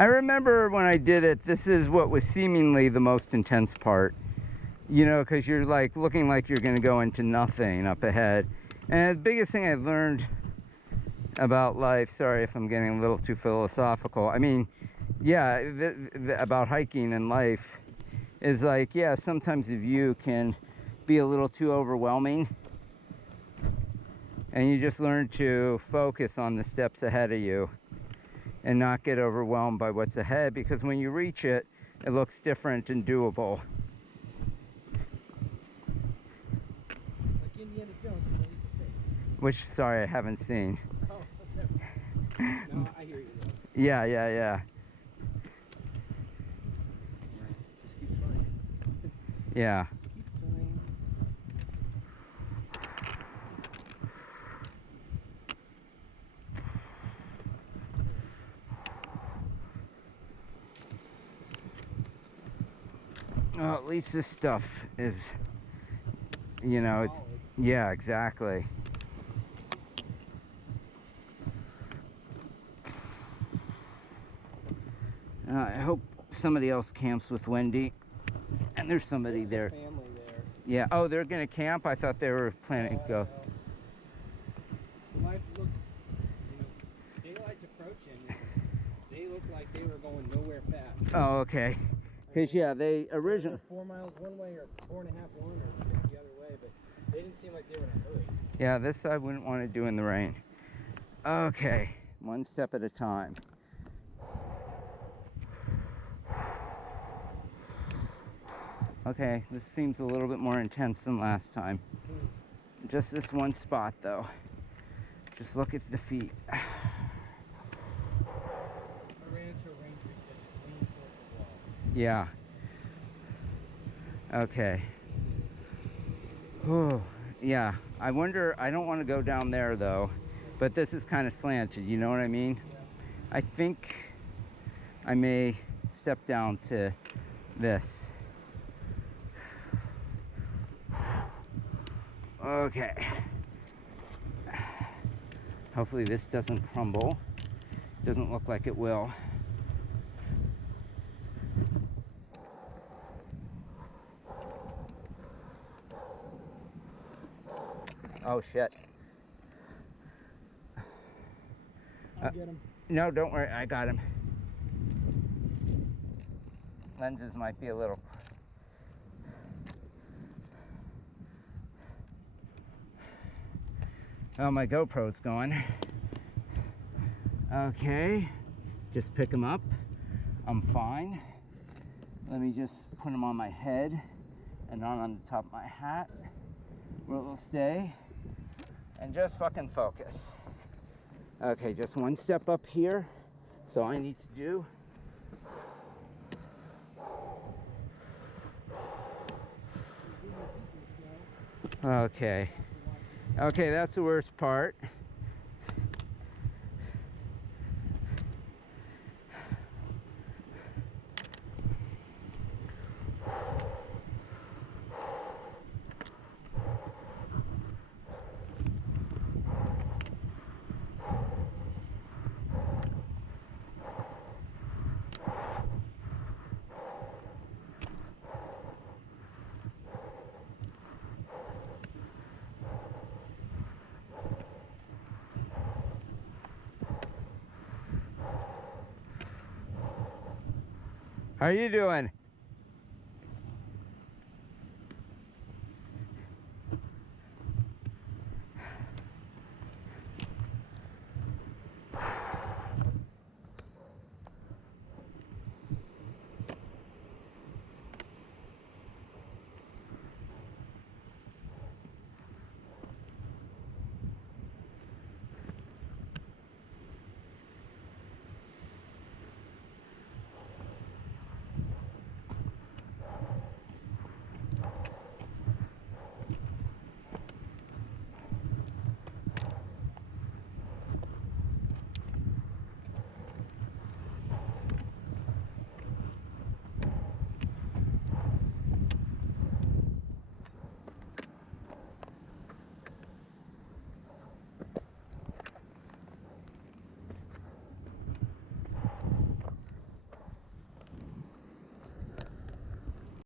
I remember when I did it, this is what was seemingly the most intense part. You know, because you're like looking like you're going to go into nothing up ahead. And the biggest thing I've learned about life, sorry if I'm getting a little too philosophical, I mean, yeah, about hiking and life is like, yeah, sometimes the view can be a little too overwhelming. And you just learn to focus on the steps ahead of you and not get overwhelmed by what's ahead, because when you reach it, it looks different and doable. Like Indiana Jones, you leap of faith. Which, sorry, I haven't seen. Oh, never. No, I hear you though. Yeah. Yeah, just keep swimming. Yeah. Just keep swimming. Well, at least this stuff is, you know, it's, yeah, exactly. I hope somebody else camps with Wendy. And there's somebody there. Family there. Yeah. Oh, they're going to camp? I thought they were planning to go. You might have to look, you know, daylight's approaching. They look like they were going nowhere fast. Oh, okay. Because, yeah, they originally... 4 miles one way or 4.5 one or 6 the other way, but they didn't seem like they were in a hurry. Yeah, this I wouldn't want to do in the rain. Okay, one step at a time. Okay, this seems a little bit more intense than last time. Just this one spot, though. Just look at the feet. I ran into a ranger who said just lean towards the wall. Yeah. Okay. Oh, yeah. I wonder, I don't want to go down there, though. But this is kind of slanted, you know what I mean? Yeah. I think I may step down to this. Okay. Hopefully this doesn't crumble. Doesn't look like it will. Oh shit. I'll get him. No, don't worry, I got him. Lenses might be a little... Oh, my GoPro's going. Okay, just pick him up. I'm fine. Let me just put him on my head and not on the top of my hat, where it will stay, and just fucking focus. Okay, just one step up here. That's all I need to do. Okay. Okay, that's the worst part. How are you doing?